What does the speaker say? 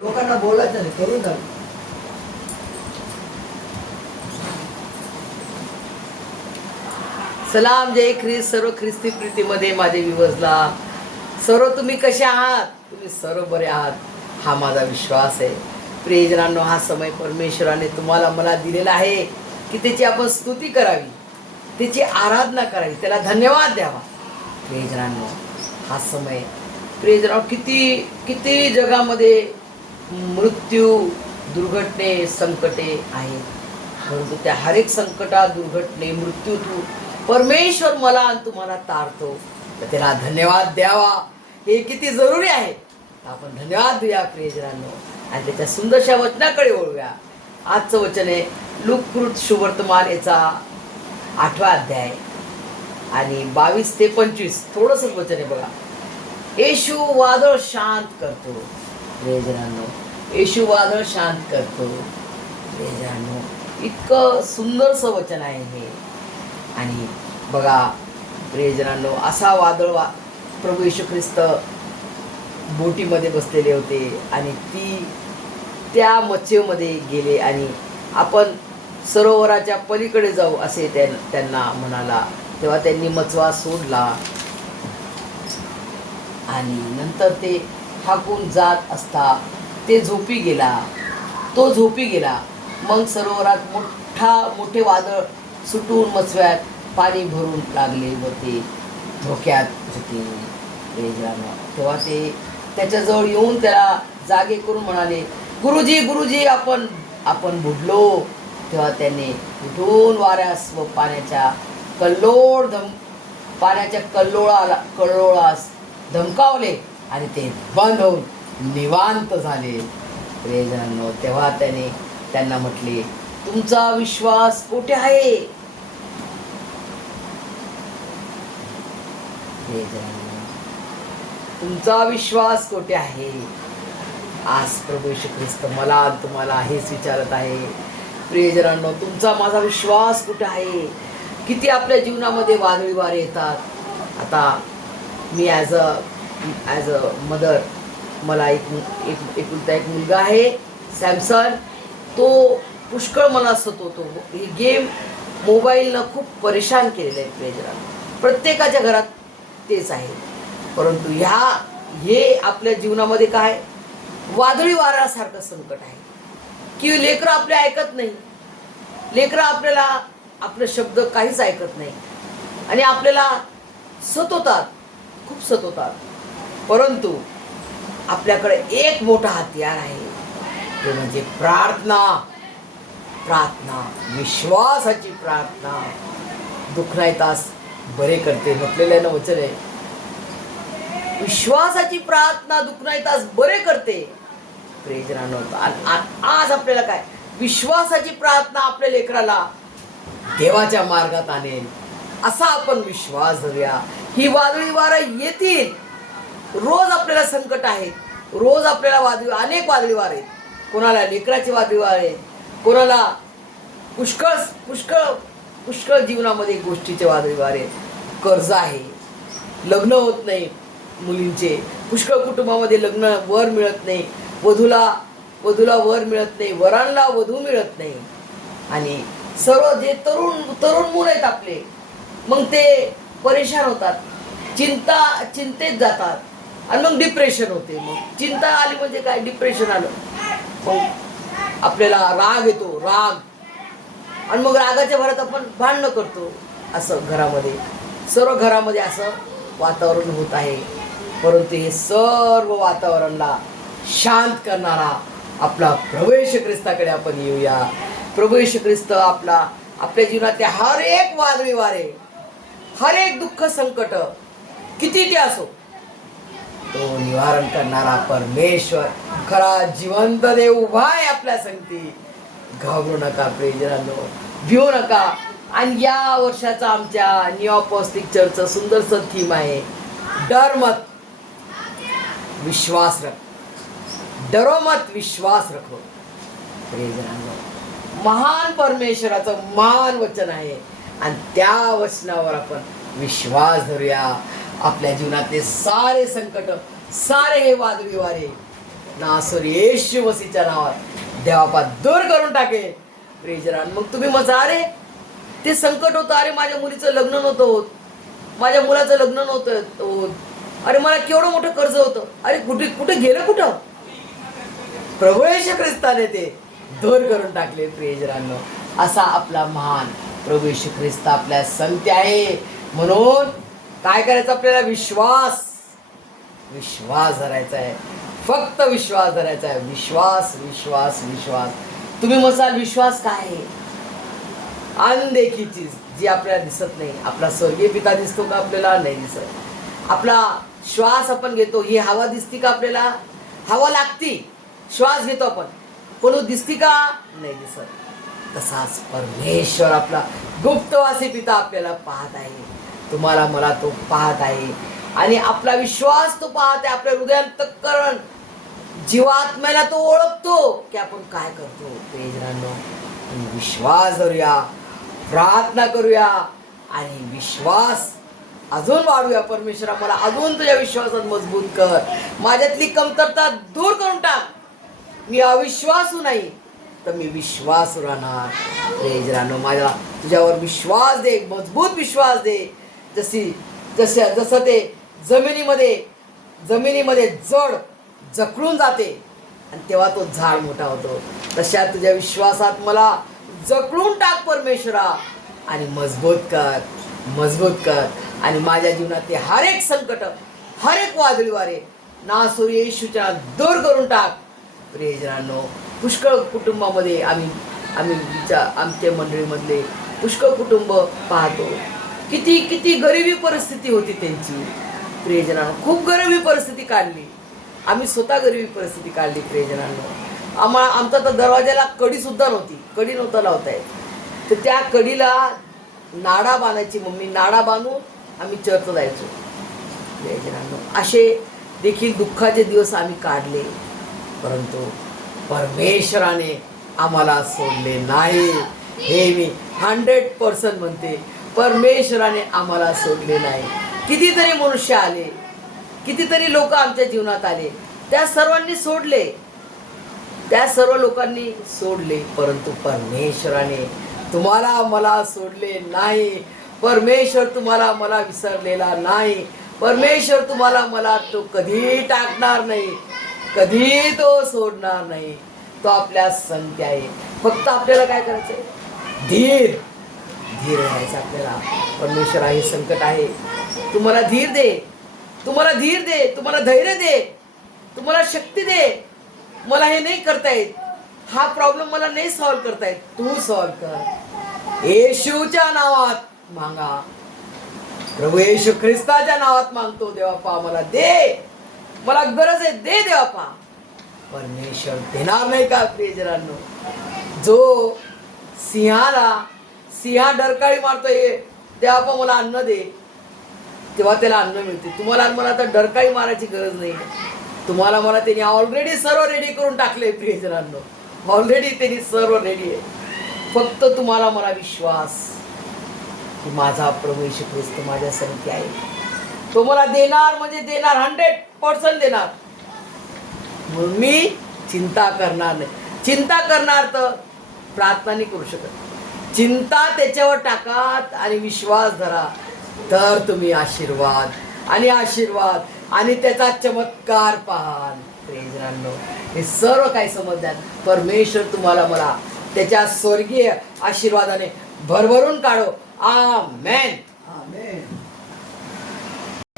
लोकांना बोलायचं नाही, करून टाक. सलाम, जय ख्रिस्त. सर्व ख्रिस्ती प्रीतीमध्ये माझे विवजला सर्व तुम्ही कसे आहात? तुम्ही सर्व बरे आहात हा माझा विश्वास आहे. प्रियजनांनो, हा समय परमेश्वराने तुम्हाला मला दिलेला आहे की त्याची आपण स्तुती करावी, त्याची आराधना करावी, त्याला धन्यवाद द्यावा. प्रियजनांनो, हा समय प्रियजनांनो, किती किती जगामध्ये मृत्यू, दुर्घटने, संकटे आहेत, परंतु त्या हर एक संकटात, दुर्घटने, मृत्यूतून परमेश्वर मला आणि तुम्हाला तारतो. तर त्याला धन्यवाद द्यावा, हे किती जरुरी आहे. आपण धन्यवाद देऊया प्रियजनांनो आणि त्याच्या सुंदरशा वचनाकडे वळूया. आजचं वचन आहे लूककृत सुवर्तमान याचा 8वा अध्याय आणि 22 ते 25. थोडंसंच वचन आहे बघा. येशू वादळ शांत करतो. प्रियजनांनो, येशू वादळ शांत करतो. प्रियजनांनो, इतकं सुंदरसं वचन आहे हे. आणि बघा प्रियजनांनो, असा वादळ प्रभू येशू ख्रिस्त बोटीमध्ये बसलेले होते आणि त्या मच्छीमध्ये गेले आणि आपण सरोवराच्या पलीकडे जाऊ असे त्यांना म्हणाला. तेव्हा त्यांनी मचवा सोडला आणि नंतर ते हाकून जात असता तो झोपी गेला. मग सरोवरात मोठे वादळ सुटून मचव्यात पाणी भरून लागले व ते धोक्यात होते. तेव्हा ते त्याच्याजवळ येऊन त्याला जागे करून म्हणाले, गुरुजी गुरुजी, आपण बुडलो. तेव्हा त्याने उठून वाऱ्यास व पाण्याच्या कल्लोळास धमकावले आणि ते बंद होऊन निवांत झाले. प्रियजनांनो, तेव्हा त्याने त्यांना म्हटले, तुमचा विश्वास कोठे आहे? तुमचा विश्वास कोठे आहे? आज प्रभू येशू ख्रिस्त मला तुम्हाला हेच विचारत आहे. प्रियजनांनो, तुमचा माझा विश्वास कुठे आहे? किती आपल्या जीवनामध्ये वादळी वारे येतात. आता मी ॲज अ मदर, मला एकुलता एक मुलगा आहे सॅमसन. तो पुष्कळ मला सतवतो. ही गेम मोबाईलनं खूप परेशान केलेलं आहे प्रियजनांनो. प्रत्येकाच्या घरात तेच आहे. परंतु हे आपल्या जीवनामध्ये काय वादळी वाऱ्यासारखं संकट आहे की लेकरं आपले ऐकत नाही. लेकरं आपल्याला आपले शब्द काहीच ऐकत नाही आणि आपल्याला सतवतात, खूप सतवतात. परंतु आपल्याकडे एक मोठा हत्यार आहे, ते म्हणजे प्रार्थना. विश्वासाची प्रार्थना दुःखनाईतास बरे करते. म्हटलेलं आहे वचन आहे, विश्वासाची प्रार्थना दुःखनाईतास बरे करते. प्रियजनांनो, आज आपल्याला काय विश्वासाची प्रार्थना आपल्या लेकराला देवाच्या मार्गात आणेल असा आपण विश्वास धरूया. ही वादळी वारं येतील. रोज आपल्याला संकट आहेत, रोज आपल्याला अनेक वादळी वारे आहेत. कोणाला लेकराची वादळी वारे, कोणाला पुष्कळ जीवनामध्ये गोष्टीचे वादळी वारे, कर्ज आहे, लग्न होत नाही मुलींचे, पुष्कळ कुटुंबामध्ये लग्न वर मिळत नाही, वधूला वर मिळत नाही, वरांना वधू मिळत नाही. आणि सर्व जे तरुण मुलं आहेत आपले, मग ते परेशान होतात, चिंतेत जातात आणि मग डिप्रेशन होते. मग चिंता आली म्हणजे काय, डिप्रेशन आलं, मग आपल्याला राग येतो, आणि मग रागाच्या भरात आपण भांडणं करतो. असं सर्व घरामध्ये असं वातावरण होत आहे. परंतु हे सर्व वातावरणाला शांत करणारा आपला प्रभू येशू ख्रिस्ताकडे आपण येऊया. प्रभू येशू ख्रिस्त आपल्या जीवनातले हर एक वादळी वारे, हर एक दुःख संकट किती ते असो, तो निवारण करणारा परमेश्वर खरा जिवंत देव उभा आहे आपल्या संगती. घाबरू नका प्रियजनांनो, भिवू नका. आणि या वर्षाचा आमच्या न्यू अपॉस्टलिक चर्चचं सुंदरसं थीम आहे, डर मत विश्वास रख. डरो मत विश्वास रखो. प्रियजनांनो, महान परमेश्वराचं महान वचन आहे आणि त्या वचनावर आपण विश्वास धरूया. आपल्या जीवनातले सारे संकट, सारे हे वादळी वारे नासर येशू मसीच्या नावात देवापा दूर करून टाकेल. Praise Lord. मग तुम्ही मजा अरे ते संकट होतं, अरे माझ्या मुलीचं लग्न नव्हतं होत, माझ्या मुलाचं लग्न नव्हतं होत, अरे मला केवढं मोठं कर्ज होतं, अरे कुठे कुठे गेलं कुठं. प्रभू येशू ख्रिस्ताने ते दूर करून टाकले. Praise Lord. असा आपला महान प्रभू येशू ख्रिस्त आपल्या संत आहे. म्हणून काय करायचं आपल्याला? विश्वास धरायचा आहे. फक्त विश्वास धरायचा आहे. विश्वास विश्वास विश्वास. तुम्ही म्हणाल विश्वास काय आहे? अनदेखी चीज जी आपल्याला दिसत नाही. आपला स्वर्गीय पिता दिसतो का? आपल्याला नाही दिसत. आपला श्वास आपण घेतो, ही हवा दिसती का आपल्याला? हवा लागती, श्वास घेतो आपण, पण दिसती का? नाही दिसत. तसाच परमेश्वर आपला गुप्तवासी पिता आपल्याला पाहत आहे. तुम्हाला मला तो पाहत आहे आणि आपला विश्वास तो पाहत आहे. आपल्या हृदयांतःकरण जीवात्म्याला तो ओळखतो की आपण काय करतो. प्रेजरांनो, विश्वास धरूया, प्रार्थना करूया आणि विश्वास अजून वाढूया. परमेश्वरा मला अजून तुझ्या विश्वासात मजबूत कर, माझ्यातली कमतरता दूर करून टाक. मी अविश्वासू नाही तर मी विश्वासू राहणार. प्रेजरांनो, माझ्या तुझ्यावर विश्वास दे, मजबूत विश्वास दे. जसं ते जमिनीमध्ये जड जखडून जाते आणि तेव्हा तो झाड मोठा होतो, तशा तुझ्या विश्वासात मला जखडून टाक परमेश्वरा आणि मजबूत कर आणि माझ्या जीवनातले हर एक संकट, हर एक वादळी वारे नासोरी येशूच्या दूर करून टाक. प्रियजनांनो, पुष्कळ कुटुंबामध्ये आमच्या मंडळीमधले पुष्कळ कुटुंब पाहतो, किती गरिबी परिस्थिती होती त्यांची. प्रियजनांनो, खूप गरिबी परिस्थिती काढली. आम्ही स्वतः गरिबी परिस्थिती काढली. प्रियजनांनो, आमचा तर दरवाजाला कडी सुद्धा नव्हती, कडी नव्हता लावता येत. तर त्या कडीला नाडा बांधायची मम्मी, नाडा बांधून आम्ही चर्च जायचो. प्रियजनांनो, असे देखील दुःखाचे दिवस आम्ही काढले, परंतु परमेश्वराने आम्हाला सोडले नाही. हे मी 100% म्हणते, परमेश्वराने आम्हाला सोडले नाही. कितीतरी मनुष्य आले, कितीतरी लोक आमच्या जीवनात आले, त्या सर्वांनी सोडले, त्या सर्व लोकांनी सोडले, परंतु परमेश्वराने तुम्हाला मला सोडले नाही. परमेश्वर तुम्हाला मला विसरलेला नाही. परमेश्वर तुम्हाला मला तो कधी टाकणार नाही, कधी तो सोडणार नाही. तो आपल्या संगती आहे. फक्त आपल्याला काय करायचंय? धीर राहायचं आपल्याला. परमेश्वर आहे, संकट आहे, तुम्हाला धीर दे, तुम्हाला धैर्य दे, तुम्हाला शक्ती दे. मला हे नाही करता येत, हा प्रॉब्लेम मला नाही सॉल्व्ह करता येत, तू सॉल्व्ह कर. येशूच्या नावात मागा, प्रभू येशू ख्रिस्ताच्या नावात मागतो. देवापा मला दे, मला गरज आहे, दे देवापा. परमेश्वर देणार नाही का? प्रियजनांनो, जो सिंहा डरकाळी मारतोय, देवापा मला अन्न दे, तेव्हा त्याला अन्न मिळते. तुम्हाला मला तर डरकाळी मारायची गरज नाही. तुम्हाला मला त्यांनी ऑलरेडी सर्व रेडी करून टाकले. प्रियजनांनो, ऑलरेडी त्यांनी सर्व रेडी आहे. फक्त तुम्हाला मला विश्वास की माझा प्रभू येशू ख्रिस्त माझ्या संगती आहे. तो मला देणार म्हणजे देणार, 100% देणार. म्हणून मी चिंता करणार नाही. चिंता करणार तर प्रार्थना नाही करू शकत. चिंता त्याच्यावर टाकात आणि विश्वास धरा, तर तुम्ही आशीर्वाद आणि त्याचा चमत्कार पाहाल. प्रेजरांनो, हे सर्व काही समजण्यात परमेश्वर तुम्हाला मला त्याच्या स्वर्गीय आशीर्वादाने भरभरून काढो. आमेन.